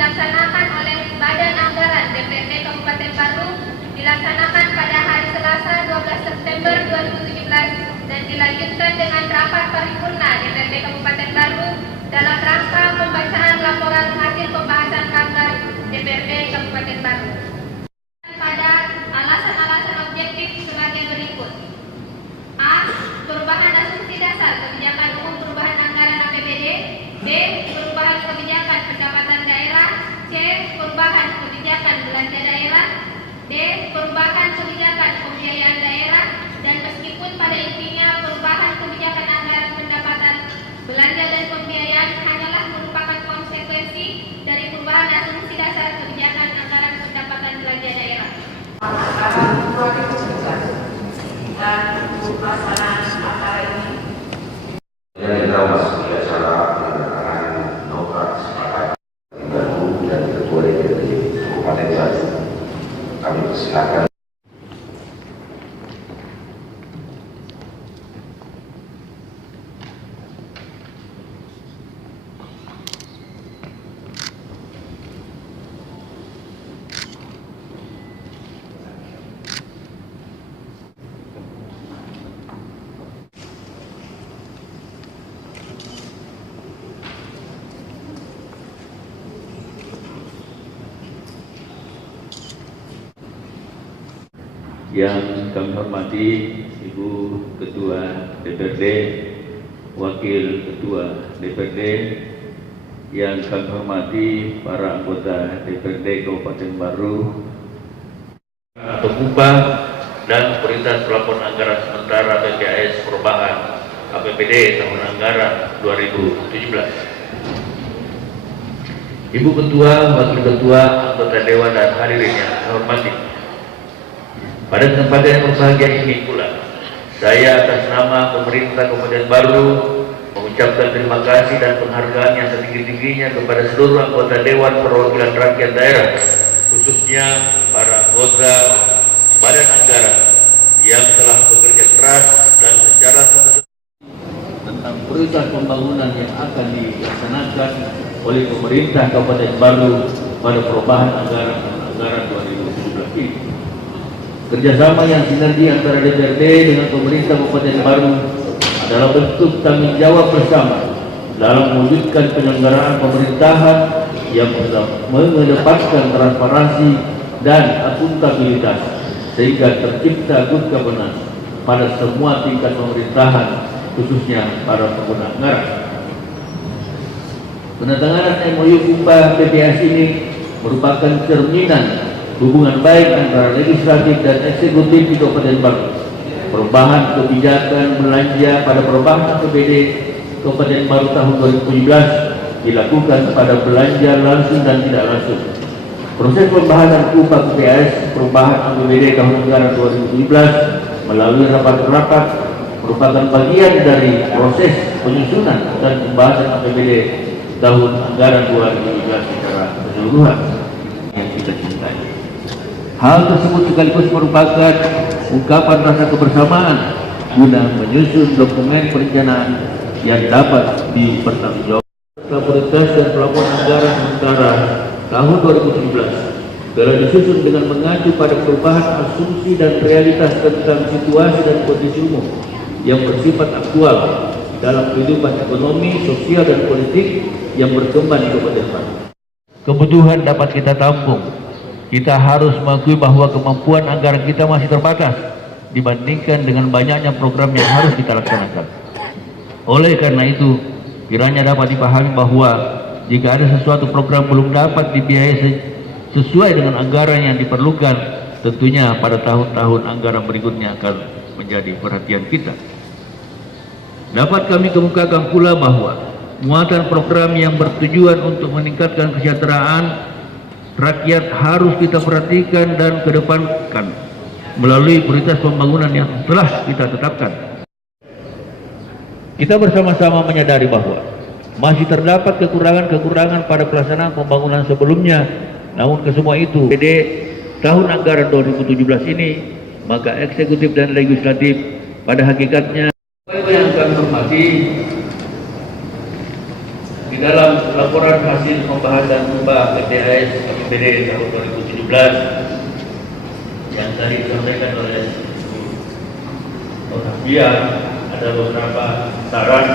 dilaksanakan oleh Badan Anggaran DPRD Kabupaten Baru dilaksanakan pada hari Selasa 12 September 2017 dan dilanjutkan dengan rapat paripurna DPRD Kabupaten Baru dalam rangka pembacaan laporan hasil pembahasan anggaran DPRD Kabupaten Baru. Pada alasan-alasan objektif sebagai berikut. A. Perubahan asumsi dasar kebijakan umum perubahan anggaran APBD. B. Perubahan kebijakan pendapatan daerah. C. Perubahan kebijakan belanja daerah. D. Perubahan kebijakan pembiayaan daerah. Dan meskipun pada intinya perubahan kebijakan anggaran pendapatan belanja dan pembiayaan hanyalah merupakan konsekuensi dari perubahan asumsi dasar kebijakan anggaran pendapatan belanja daerah. Anggaran 2017 dan pelaksanaan acara ini kita masuk di acara penandatanganan nota kesepakatan baru dan ketua DPRD Kabupaten Baru. Kami persilakan. Yang kami hormati Ibu Ketua DPRD, Wakil Ketua DPRD, yang kami hormati para anggota DPRD Kabupaten Baru, pengubah dan prioritas pelapor anggaran sementara PPAS perubahan APBD tahun anggaran 2017. Ibu Ketua, Wakil Ketua, anggota Dewan dan hadirin yang saya hormati. Pada kesempatan yang berbahagia ini pula, saya atas nama pemerintah Kabupaten Baru mengucapkan terima kasih dan penghargaan yang setinggi-tingginya kepada seluruh anggota Dewan Perwakilan Rakyat Daerah, khususnya para anggota Badan Anggaran yang telah bekerja keras dan secara tentang prioritas pembangunan yang akan dilaksanakan oleh pemerintah Kabupaten Baru pada perubahan anggaran 2017 ini. Kerjasama yang sinergi antara DPRD dengan pemerintah Kabupaten Baru adalah bentuk tanggung jawab bersama dalam mewujudkan penyelenggaraan pemerintahan yang mengedepankan transparansi dan akuntabilitas sehingga tercipta good governance pada semua tingkat pemerintahan, khususnya para pengguna anggaran. Penandatanganan MOU upah PPAS ini merupakan cerminan hubungan baik antara legislatif dan eksekutif di Kabupaten Baru. Perubahan kebijakan belanja pada perubahan APBD Kabupaten Baru tahun 2017 dilakukan pada belanja langsung dan tidak langsung. Proses pembahasan upah PPAS perubahan APBD tahun anggaran 2017 melalui rapat-rapat merupakan bagian dari proses penyusunan dan pembahasan APBD tahun anggaran 2017 secara keseluruhan yang kita cintai. Hal tersebut sekaligus merupakan ungkapan rasa kebersamaan guna menyusun dokumen perencanaan yang dapat dipertanggungjawabkan. Prioritas dan pelapor anggaran sementara tahun 2017 telah disusun dengan mengacu pada perubahan asumsi dan realitas tentang situasi dan kondisi umum yang bersifat aktual dalam kehidupan ekonomi, sosial, dan politik yang berkembang di Kabupaten Baru. Kebutuhan dapat kita tampung. Kita harus mengakui bahwa kemampuan anggaran kita masih terbatas dibandingkan dengan banyaknya program yang harus kita laksanakan. Oleh karena itu, kiranya dapat dipahami bahwa jika ada sesuatu program belum dapat dibiayai sesuai dengan anggaran yang diperlukan, tentunya pada tahun-tahun anggaran berikutnya akan menjadi perhatian kita. Dapat kami kemukakan pula bahwa muatan program yang bertujuan untuk meningkatkan kesejahteraan rakyat harus kita perhatikan dan kedepankan melalui prioritas pembangunan yang telah kita tetapkan. Kita bersama-sama menyadari bahwa masih terdapat kekurangan-kekurangan pada pelaksanaan pembangunan sebelumnya. Namun kesemua itu, pada tahun anggaran 2017 ini, maka eksekutif dan legislatif pada hakikatnya yang kami hormati, di dalam laporan hasil pembahasan upah PTAS APBD tahun 2017 yang tadi disampaikan oleh Dia ada beberapa saran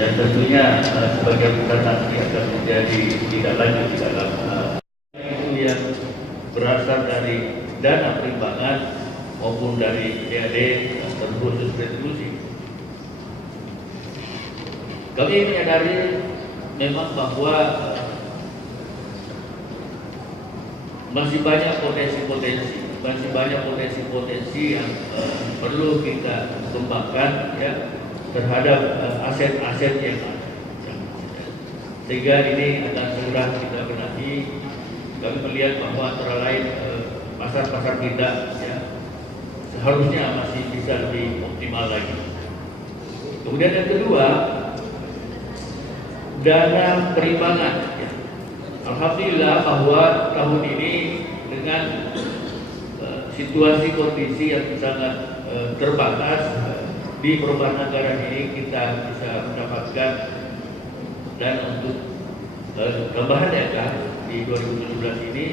yang tentunya sebagai besar nanti akan menjadi tidak lanjut di dalam itu yang berasal dari dana perimbangan maupun dari DAD dan khusus retribusi. Kami menyadari memang bahwa masih banyak potensi yang perlu kita kembangkan ya terhadap aset-aset yang ada. Sehingga ini akan segera kita benahi. Kami melihat bahwa antara lain pasar-pasar kita ya seharusnya masih bisa lebih optimal lagi. Kemudian yang kedua, dana perimbangan. Ya. Alhamdulillah bahwa tahun ini dengan situasi kondisi yang sangat terbatas di perubahan anggaran ini kita bisa mendapatkan dan untuk tambahan data di 2017 ini,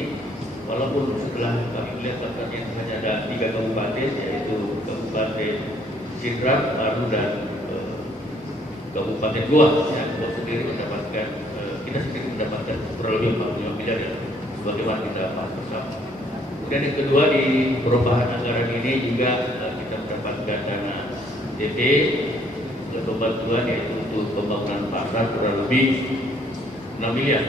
walaupun setelah kami melihat katanya hanya ada 3 kabupaten, yaitu Kabupaten Sidrap, Palu dan Kabupaten Goa, yang sendiri mendapatkan kita sendiri mendapatkan kurang lebih 45 miliar ya, sebagaimana kita bahas bersama. Kemudian yang kedua, di perubahan anggaran ini juga kita mendapatkan dana DP untuk bantuan, yaitu untuk pembangunan pasar kurang lebih 6 miliar.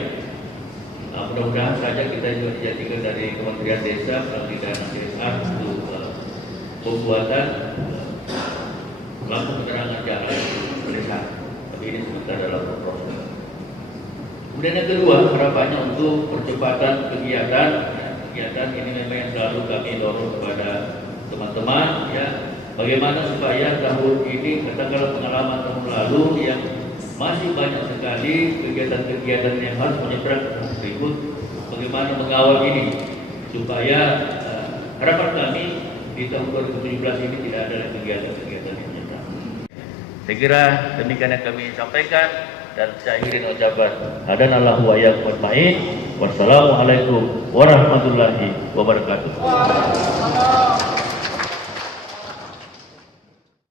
Nah, mudah-mudahan saja kita juga dijadikan dari Kementerian Desa melalui dana CSR untuk pembuatan lampu penerangan jalan desa. Tapi ini sebentar dalam proses. Kemudian yang kedua, harapannya untuk percepatan kegiatan. Kegiatan ini memang yang selalu kami dorong kepada teman-teman ya. Bagaimana supaya tahun ini, katakanlah pengalaman tahun lalu yang masih banyak sekali kegiatan-kegiatan yang harus menyeberang berikut, bagaimana mengawal ini supaya harapan kami di tahun 2017 ini tidak ada kegiatan-kegiatan yang menyeberang. Saya kira demikian yang kami sampaikan dan saya akhiri ucapan hadanallahu wa iyyakum ajmain. Wassalamualaikum warahmatullahi wabarakatuh.